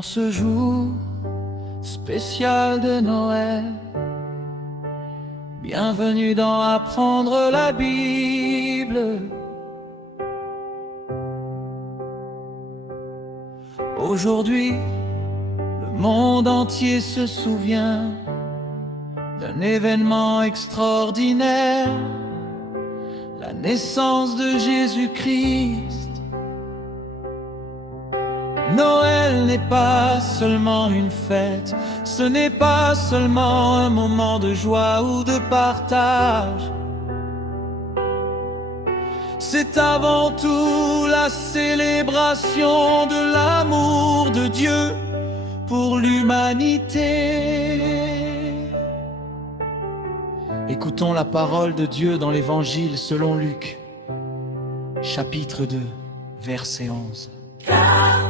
En ce jour spécial de Noël, bienvenue dans Apprendre la Bible. Aujourd'hui, le monde entier se souvient d'un événement extraordinaire, la naissance de Jésus-Christ. Noël n'est pas seulement une fête, ce n'est pas seulement un moment de joie ou de partage. C'est avant tout la célébration de l'amour de Dieu pour l'humanité. Écoutons la parole de Dieu dans l'Évangile selon Luc, chapitre 2, verset 11. Car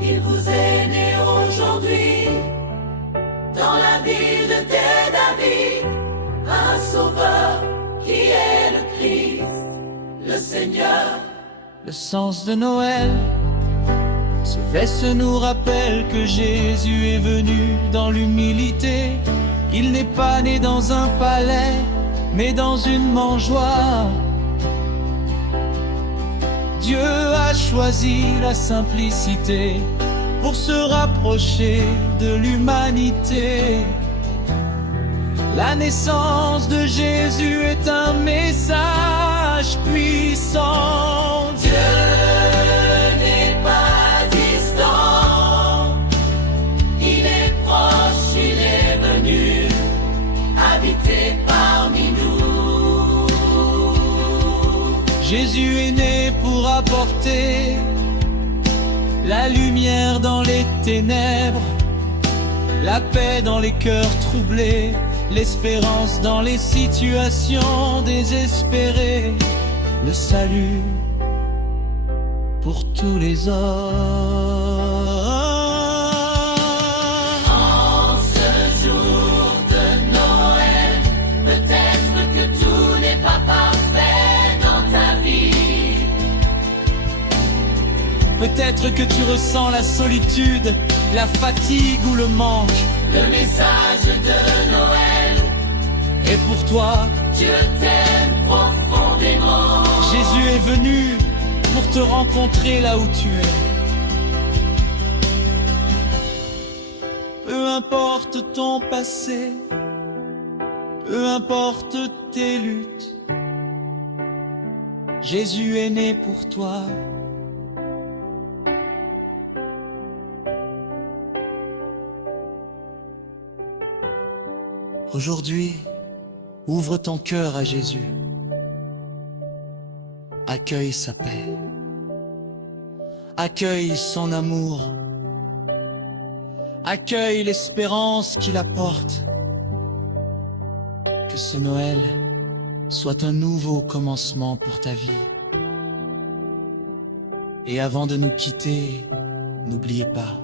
il vous est né aujourd'hui, dans la ville de David, un sauveur qui est le Christ, le Seigneur. Le sens de Noël, ce verset nous rappelle que Jésus est venu dans l'humilité. Il n'est pas né dans un palais, mais dans une mangeoire. Dieu a choisi la simplicité pour se rapprocher de l'humanité. La naissance de Jésus est un message puissant. Dieu n'est pas distant, il est proche, il est venu habiter parmi nous. Jésus est né pour apporter la lumière dans les ténèbres, la paix dans les cœurs troublés, l'espérance dans les situations désespérées, le salut pour tous les hommes. En ce jour de Noël, peut-être que tout n'est pas parfait dans ta vie. Peut-être que tu ressens la solitude, la fatigue ou le manque. Le message de Noël Et pour toi, Dieu t'aime profondément. Jésus est venu pour te rencontrer là où tu es. Peu importe ton passé, peu importe tes luttes, Jésus est né pour toi. Aujourd'hui, ouvre ton cœur à Jésus. Accueille sa paix. Accueille son amour. Accueille l'espérance qu'il apporte. Que ce Noël soit un nouveau commencement pour ta vie. Et avant de nous quitter, n'oubliez pas.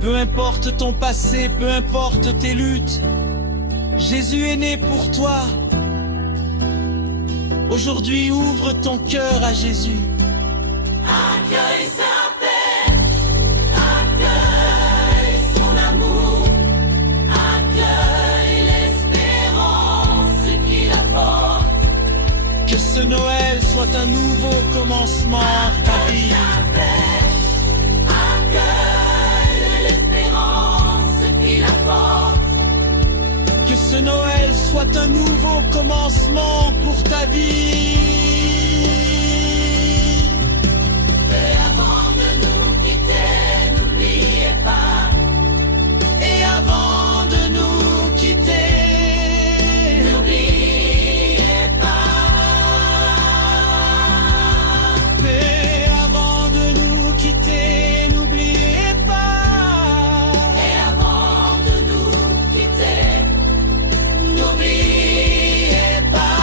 Peu importe ton passé, peu importe tes luttes, Jésus est né pour toi. Aujourd'hui, ouvre ton cœur à Jésus. Accueille sa paix, accueille son amour, accueille l'espérance qu'il apporte. Que ce Noël soit un nouveau commencement pour ta vie. Que ce Noël soit un nouveau commencement pour ta vie. Et avant de nous quitter, n'oubliez pas. Et avant de nous quitter, N'oubliez pas. et avant de nous quitter, n'oubliez pas. Et avant de nous quitter, n'oubliez pas.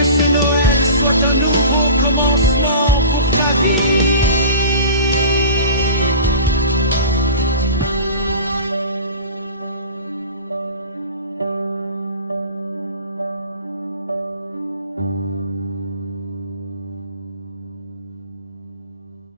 Que ce Noël soit un nouveau commencement pour ta vie.